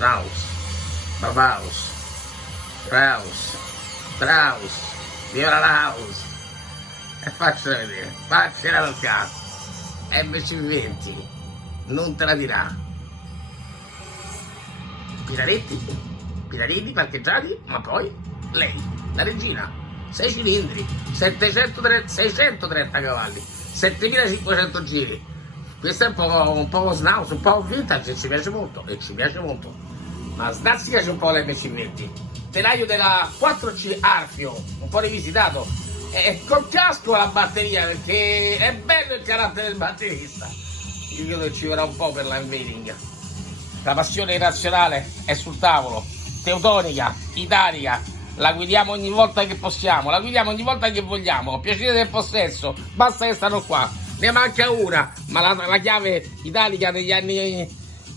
Raus, Babaus, Raus, Traus, Viola Laus. E faccela vedere, faccela al cazzo. MC20, non te la dirà. Pilaretti parcheggiati, ma poi lei, la regina, 6 cilindri, 630 cavalli, 7500 giri. Questo è un po' snaus, un po' vintage, e ci piace molto, Ma snazzicaci un po' l'MC20. Telaio della 4C Arfio, un po' rivisitato. E col casco la batteria, perché è bello il carattere del batterista. Io credo che ci vorrà un po' per l'unveiling. La passione irrazionale è sul tavolo. Teutonica, italica, la guidiamo ogni volta che possiamo, la guidiamo ogni volta che vogliamo. Piacere del possesso, basta che stanno qua. Ne manca una, ma la chiave italica degli anni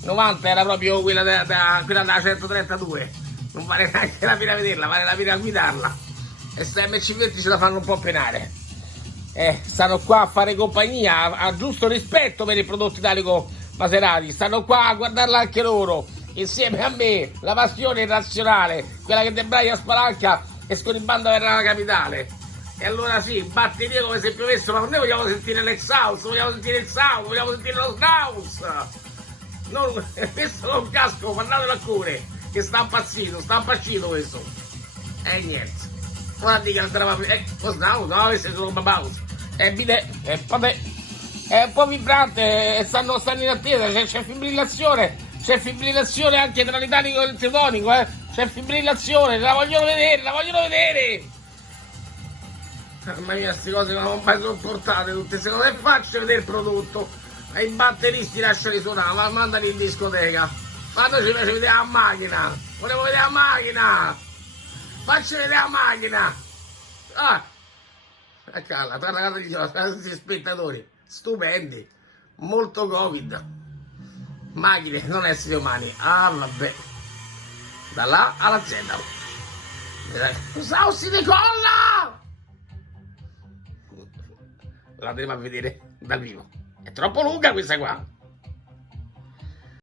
90 era proprio quella della 132. Non vale neanche la pena vederla, vale la pena guidarla. E sta MC20 ce la fanno un po' penare. Stanno qua a fare compagnia, a giusto rispetto per il prodotto italico Maserati. Stanno qua a guardarla anche loro, insieme a me, la passione irrazionale, quella che debraia spalanca e scorribanda verrà la capitale. E allora sì, batteria come se piovesse, ma noi vogliamo sentire l'exhaust, vogliamo sentire il sound, vogliamo sentire lo snaus. Non, questo non casco, mandatelo a cure, che sta impazzito questo. E niente. Ora dica che andava lo snaus, no, questo è solo babaus. È un po' vibrante, stanno in attesa, c'è fibrillazione anche tra l'italico e il teutonico, c'è fibrillazione, la vogliono vedere. Mamma mia, queste cose non ho mai sopportate tutte, secondo me faccio vedere il prodotto, e i batteristi lasciano suonare, mandali in discoteca, fateci vedere la macchina, volevo vedere la macchina, facci vedere la macchina, calla, torna a questi spettatori, stupendi, molto Covid, macchine, non esseri umani, vabbè, da là alla Z, cosa si decolla? La andremo a vedere dal vivo. È troppo lunga questa qua.